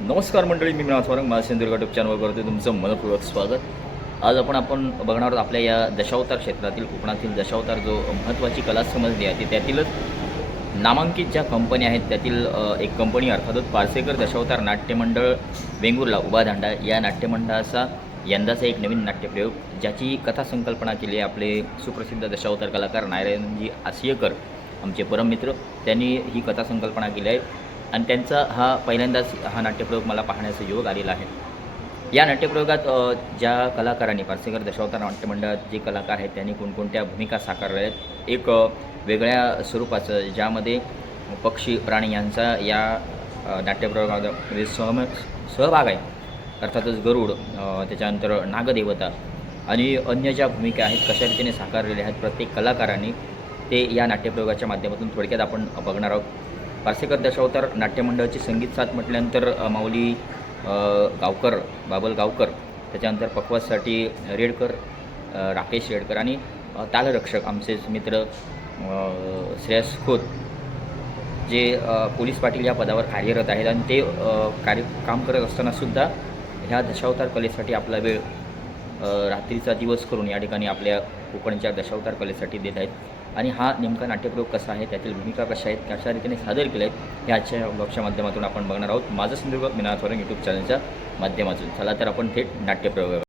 नमस्कार मंडळी मी मिनाथ वारंग माझ्या सिंधुदुर्ग युट्यूब चॅनलवरती तुमचं मनपूर्वक स्वागत. आज आपण आपण बघणार आहोत आपल्या या दशावतार क्षेत्रातील कोकणातील दशावतार जो महत्त्वाची कला समजली आहे ती त्यातीलच नामांकित ज्या कंपन्या आहेत त्यातील एक कंपनी अर्थातच पारसेकर दशावतार नाट्यमंडळ वेंगुर्ला उभाधांडा. या नाट्यमंडळाचा यंदाचा एक नवीन नाट्यप्रयोग ज्याची कथा संकल्पना केली आहे आपले सुप्रसिद्ध दशावतार कलाकार नारायणजी आसियकर आमचे परममित्र. त्यांनी ही कथा संकल्पना केली आहे. आणि त्यांचा हा पहिल्यांदाच हा नाट्यप्रयोग मला पाहण्याचा योग आलेला आहे. या नाट्यप्रयोगात ज्या कलाकारांनी पारसेकर दशावतार नाट्यमंडळात जे कलाकार आहेत त्यांनी कोणकोणत्या भूमिका साकारल्या आहेत एक वेगळ्या स्वरूपाचं ज्यामध्ये पक्षी प्राणी यांचा या नाट्यप्रयोगामध्ये म्हणजे सहम सहभाग आहे. अर्थातच गरुड त्याच्यानंतर नागदेवता आणि अन्य ज्या भूमिका आहेत कशा रीतीने साकारलेल्या आहेत प्रत्येक कलाकारांनी ते या नाट्यप्रयोगाच्या माध्यमातून थोडक्यात आपण बघणार आहोत. पारसेकर दशावतार नाट्यमंडळाची संगीत साथ म्हटल्यानंतर माऊली गावकर बाबल गावकर त्याच्यानंतर पक्वासाठी रेडकर राकेश रेडकर आणि तालरक्षक आमचेच मित्र श्रेयस खोत जे पोलीस पाटील या पदावर कार्यरत आहेत आणि ते कार्य काम करत असतानासुद्धा ह्या दशावतार कलेसाठी आपला वेळ रात्रीचा दिवस करून या ठिकाणी आपल्या कोकणच्या दशावतार कलेसाठी देत आहेत. आणि हा नेमका नाट्यप्रयोग कसा आहे त्यातील भूमिका कशा आहेत कशा रीतीने सादर केल्या आहेत याच्या आजच्या ब्लॉगच्या माध्यमातून आपण बघणार आहोत. माझं सिंधुदुर्ग मिनाथवरून यूट्यूब चॅनलच्या माध्यमातून. चला तर आपण थेट नाट्यप्रयोग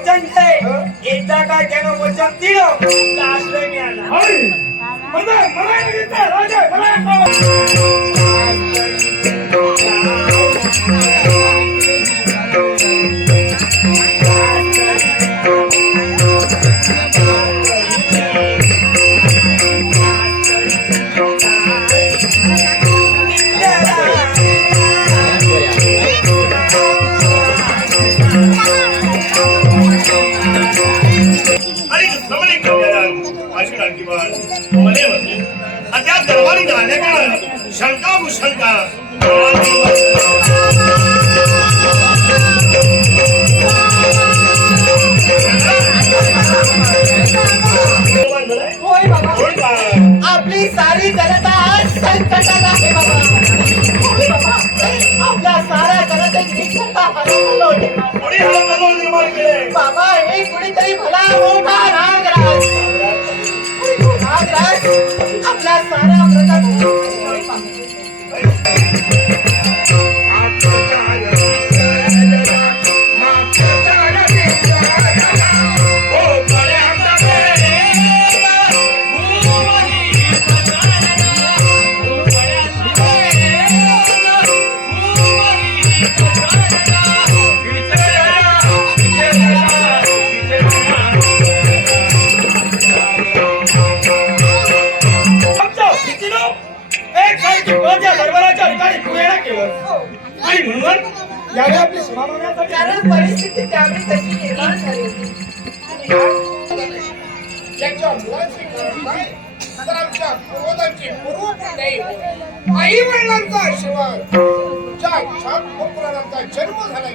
वचन घे. एकदा काय त्यानं वचन दिलं तर आश्रय मिळाला राजा, कल्याण अशी कांतीवान मले होते आणि त्या दरबारी जाण्याकडं शंका भूशंका होय बाबा आपली सारी जनता आज संकटात आहे बाबा होय बाबा आपला सारा जनता निसर्गा हरवलोय. कोणी हा कलोल निर्माण केले बाबा हे कुणीतरी भला मोठा नागराज नागराज आपला सारा प्रजा आई वडिलांचा आशीर्वाद. ज्या छान पुत्रांचा जन्म झालाय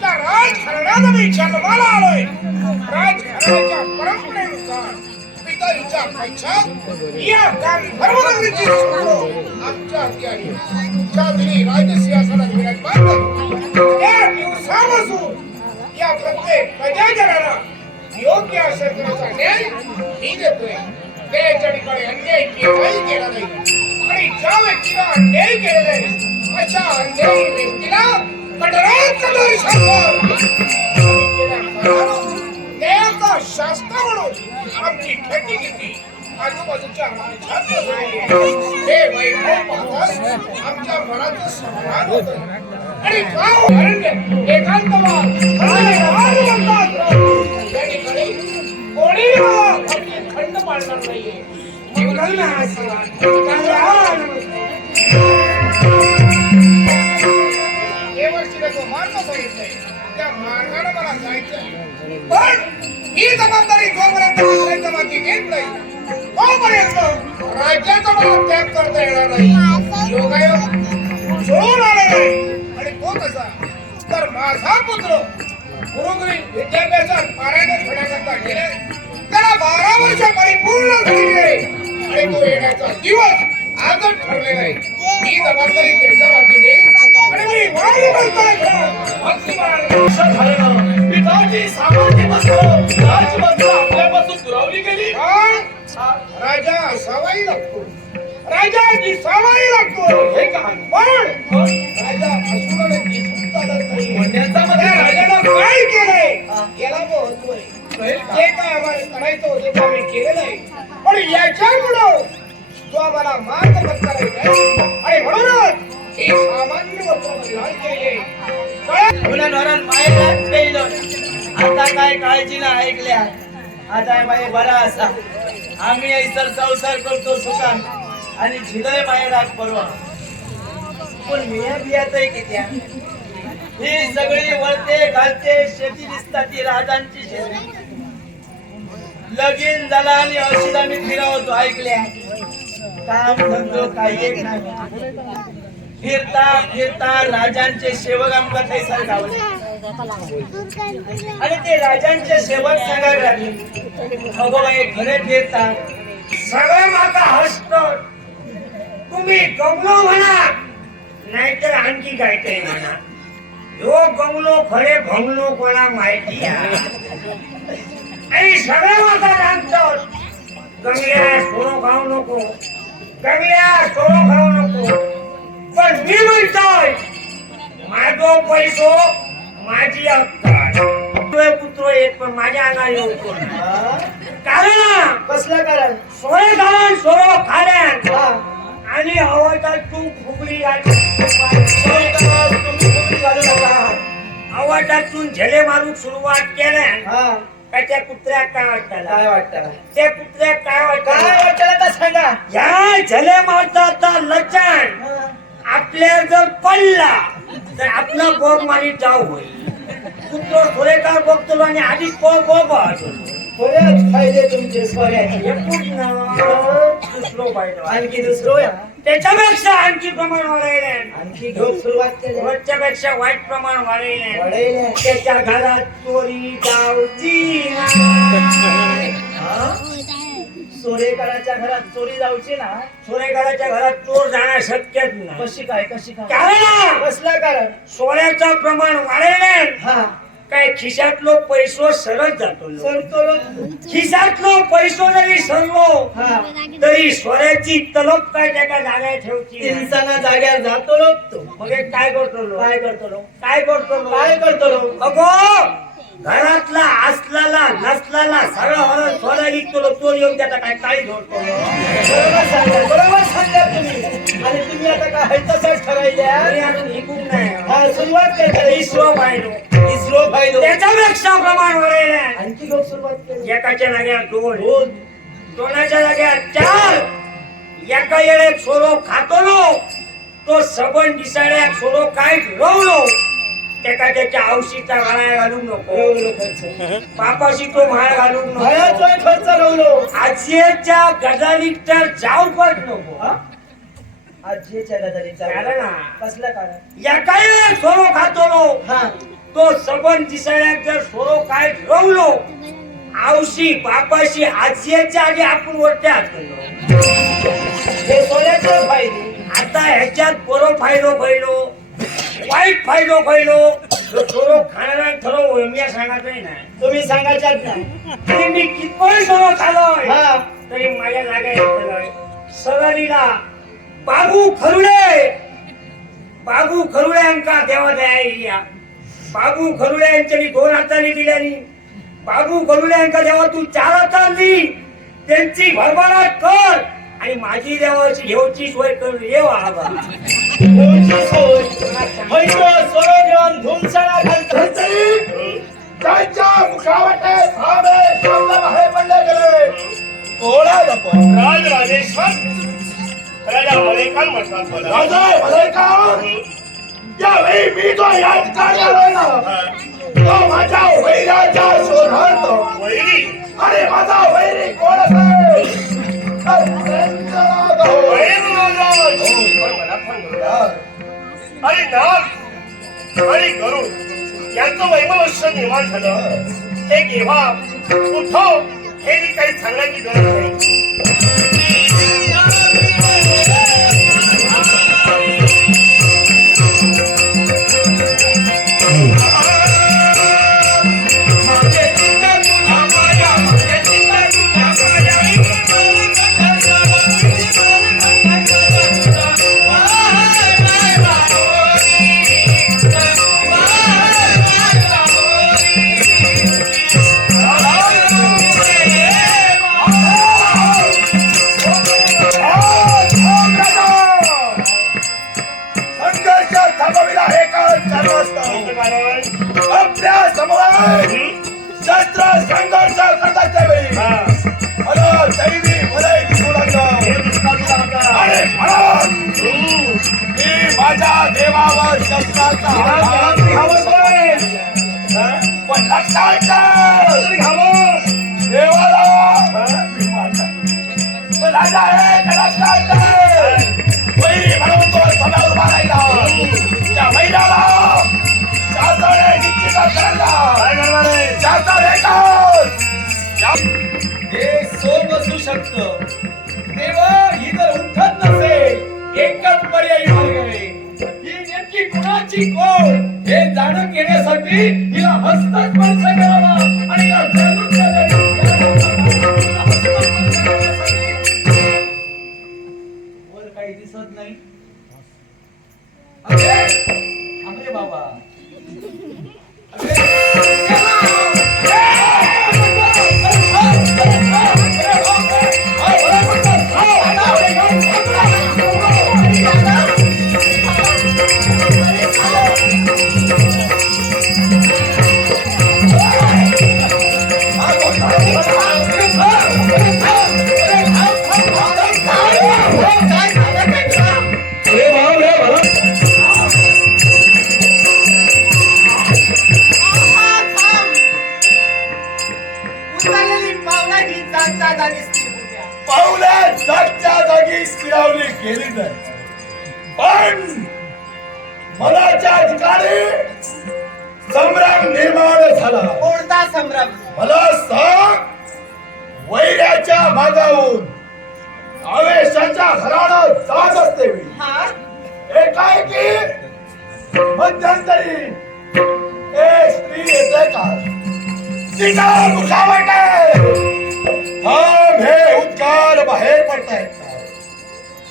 त्या राजघराण्यात मी जन्माला आलोय. राजघराण्याच्या परंपरेनुसार पिताईच्या पैशात या आमच्या हाती ज्या राजसिंहासनात विराजमान त्या दिवसापासून या प्रत्येक प्रजाजनाला योग्य असेल न्याय मी देतोय. त्याच्या ठिकाणी अन्याय केला नाही. ज्या व्यक्तीला अन्याय केलेला आहे अशा अन्यायी व्यक्तीला कठोरात कठोर न्यायाचा शास्त्र म्हणून आमची घेतली. आजूबाजूच्या हे वैभव पाहताच आमच्या मनाचं समाधान आणि गाव अरण्य एकांतवाद म्हणतात. ठिकाणी कोणी आपली खंड पाडणार नाहीये? हे ना आशीर्वाद मार्ग सांगितलाय त्या मार्गाने मला जायचंय पण ही जबाबदारी जोपर्यंत माती घेत नाही तोपर्यंत राज्याचा मला त्याग करता येणार नाही योगायोग सोडून आले नाही आणि तो कसा तर माझा पुत्र गुरुगुरी विद्याभ्यासात पारायण घेण्याकरता गेले. त्याला बारा वर्ष परिपूर्ण झाली दिवस आजच ठरलेला आहे ही जबाबदारी आणि मी आपल्यापासून दुरावली गेली राजा लागतो राजाची सवाई लागतो हे काय पण राजा दिसून चालत नाही म्हणण्याचा राजाला काय केलंय याला महत्त्व आहे जे काय आम्हाला करायचं होतं ते आम्ही केलेलं आहे पण याच्यामुळं तो आम्हाला मार्ग करायचा आणि म्हणूनच ही सामान्य वस्त्र परिधान केली आहे कळलं? मुला आता काय काळजी ना ऐकल्या. आता बाई बरा असा. आम्ही ऐसर संसार करतो सुखान. आणि झिलय मायेला परवा. पण मिया बियातय किती ही सगळी वळते घालते शेती दिसतात ती राजांची शेती. लगीन झाला आणि औषध आम्ही फिरवतो ऐकल्या काम धंदो काही एक नाही. फिरता फिरता राजांचे सेवक आमका थैसर गावले आणि ते राजांचे सेवक सांगायला लागले. अगो बाई घरे फिरता सगळं माका हसत. तुम्ही गमलो म्हणा. नाहीतर आणखी काय काही म्हणा. ह्यो गमलो खरे भंगलो कोणा माहिती आणि सगळं माका जाणतात गंगल्या सोडो खाऊ नको गंगल्या सोडो खाऊ नको पण मी म्हणतोय माझो पैसो माझी अक्कल पुत्र पुत्र एक पण माझ्या अंगाने येऊ? कारण? कसलं कारण सोळे घालून सोरो खाल्यान. आणि आवाजात तू फुगडी आवाजातून झेले मारून सुरुवात केल्या का त्या कुत्र्याक काय वाटतं? काय वाटतं? त्या कुत्र्याक काय काय वाटतं वाटलं तर सांगा. या झले मारता लचण. आपल्या जर पडला तर आपला बोग मारी जाऊ होईल. कुत्रो थोडेकार बघतो आणि आधीच पो बो बरेच फायदे तुमचे सोऱ्याचे दुसरो पाहिजे आणखी दुसरं या. त्याच्यापेक्षा आणखी प्रमाण वाढायला आणखी घेऊन सुरुवात केली. रोजच्यापेक्षा वाईट प्रमाण वाढायला वाढेल. त्याच्या घरात चोरी जाऊची नाही. सोरेकराच्या घरात चोरी जाऊची ना सोनेकराच्या घरात चोर जाणं शक्यच नाही. कशी काय कशी काय? कारण कसलं कारण? सोन्याचं प्रमाण वाढेल. हा. काय खिशातलो पैसो सरळ जातो. सरतो खिशातलो पैसो जरी सरलो तरी सोन्याची तलप काय त्याच्या जाग्यावर ठेवची. इंसाना जाग्यावर जातो तो मग काय करतो? काय करतो काय करतो? काय करतो अगो! घरातला असलाला नसलाला सगळं हरण सोनं विकतो तो येऊन त्याचा काय काळी धरतो? बरोबर सांगा बरोबर सांगा तुम्ही. आणि तुम्ही आता काय ठरायल्या तरी अजून हिकून नाही. सुरुवात करायची इस्रो पाहिलो. इस्रो फायदो त्याच्यापेक्षा प्रमाण वाढेल आणखी लोक सुरुवात केली एकाच्या जाग्यावर दोन. दोन दोनाच्या जाग्यावर चार. एका येळेक सोरो खातो लो तो सबन दिसाड्याक सोरो काय रवलो. त्याका त्याच्या औषधीचा गळा घालून नको. पापाशी तो माळ घालून नको. खर्च रवलो आजीच्या गजालीत तर जाऊ पण नको. हा? आजीच्या गजालीचा कारण हा. कसलं कारण? या काय सोरो खातो हा. तो सबन जर सोरो काय रवलो आवशी बापाशी आजीच्या आधी आपण हे सोन्याचे फायदे आता ह्याच्यात बरो फायदो पहिलो वाईट फायदो पहिलो तो सोरो खाणारा ठरव मी सांगायचंय ना तुम्ही सांगायच्यात नाही. आणि मी कितपण सोरो खालोय हा. तरी माझ्या जागा येतलोय सगळीला बाबू खरुडे! बाबू खरुडे अंका देवा द्या बाबू खरुडे यांच्यानी दोन हातांनी दिल्यानी बाबू खरुडे अंका देवा तू चार हातांनी त्यांची भरभराट कर आणि माझी देवाची घेऊची सोय कर. ये बाबा. त्यांच्या मुखावटे शब्द बाहेर पडले गेले. कोळा राज राजेश्वर राजा मलेकान म्हणतात मला. राजा मलायका यावेळी मी तो या ठिकाणी आलोय ना. तो माझ्या वैराच्या शोधार्थ वैरी. आणि माझा वैरी कोण हो. आणि नाग. आणि गरुड. यांचं वैभवश्य निर्माण झालं. ते केव्हा? कुठं? हे मी काही सांगण्याची गरज नाही. शकत. तेव्हा ही जर उठत नसेल. एकच पर्यायी मार्ग आहे. नेमकी कोण हे जाणून घेण्यासाठी हिला हस्तस्पर्श करावा आणि या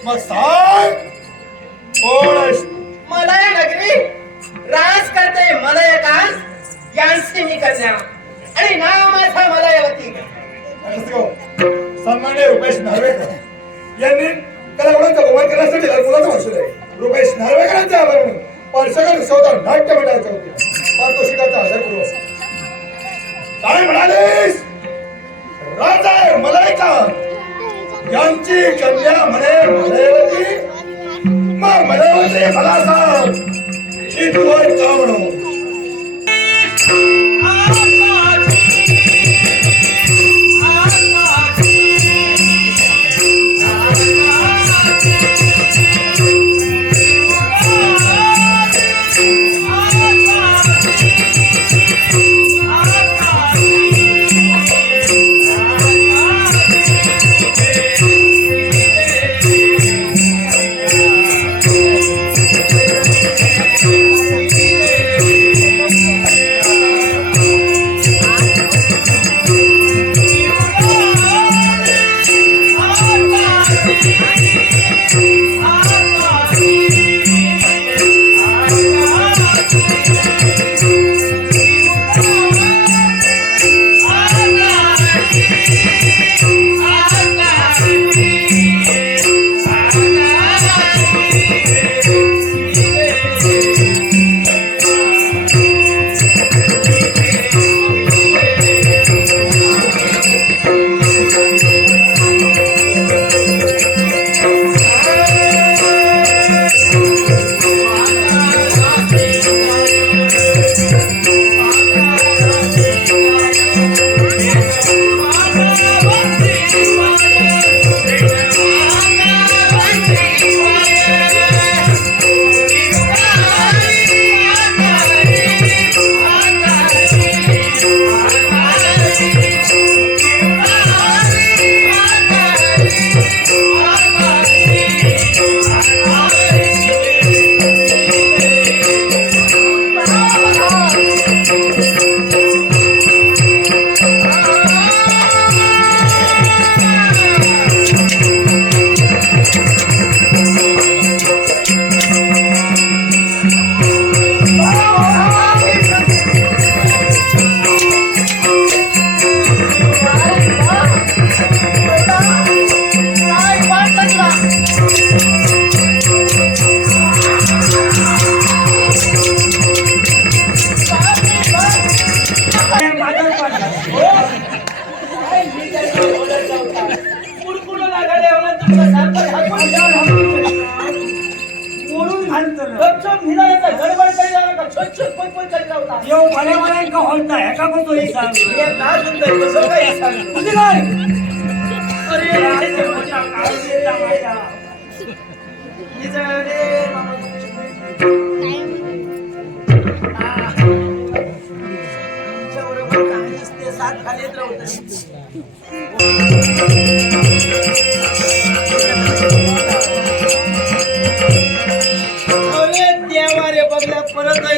मग सांग. कोण आहेस तू? मलय नगरी राज करते मलयकास यांची मी कन्या आणि नाव माझा मलयवती नमस्कार. सन्मान्य रुपेश नार्वेकर. यांनी कलागुणांचा बहुमान करण्यासाठी मुलाचं वर्ष आहे रुपेश नार्वेकरांचे आभार म्हणून. पर्शकर उत्सवता नाट्य मंडळाच्या वतीने. पारितोषिकाचा आदर करू काय म्हणालीस? राजा मलायका यांची कन्या म्हणे मलयवती मग मलयवती मला सांग ही तुवर का म्हणून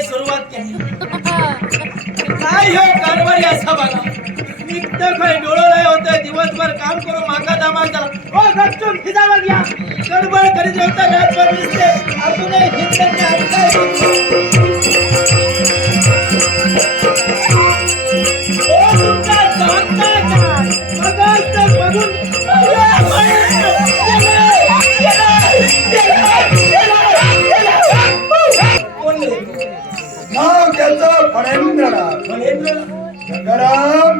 सुरुवात केली. काय ह्यो कारभारी असा बघा निघत काय डोळं नाही होत दिवसभर काम करून माका दामाक झाला ओ गपचूप खिजावर घ्या गडबड करीत होता रातभर दिसते. अजूनही हिंदने? नाव त्याचं गंगाराम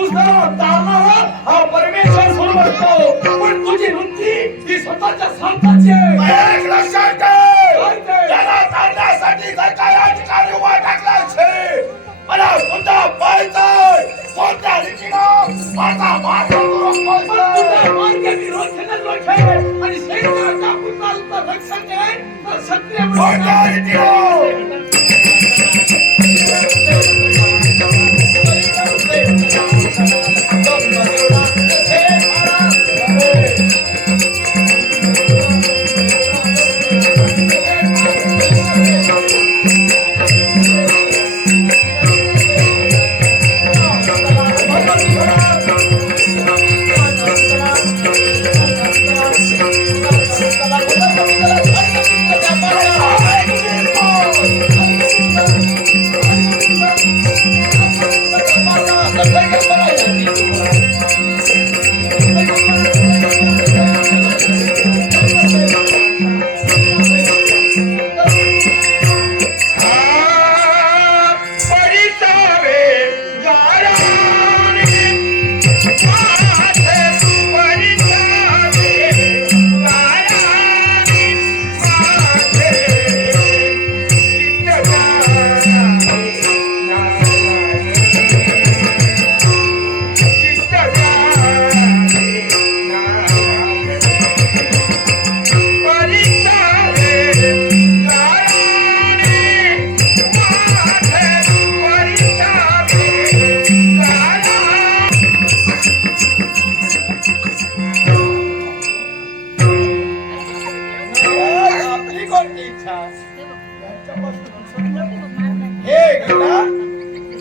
दुसऱ्याला तारणारा हा परमेश्वर सोडून असतो पण तुझी वृत्ती ही स्वतःच्या स्वार्थाची आहे. एक लक्षात ठेव. त्याला तारण्यासाठी जर का या ठिकाणी उभा टाकला असेल, मला सुद्धा पाहायचंय कोणत्या रीतीनं माझा मार्ग आणि शरीराच्या पुत्राचं रक्षण केलंय तर क्षत्रिय कोणत्या रीतीनं?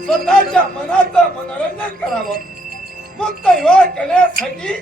स्वतःच्या मनाचं मनोरंजन करावं. मुक्त युवा केल्यासाठी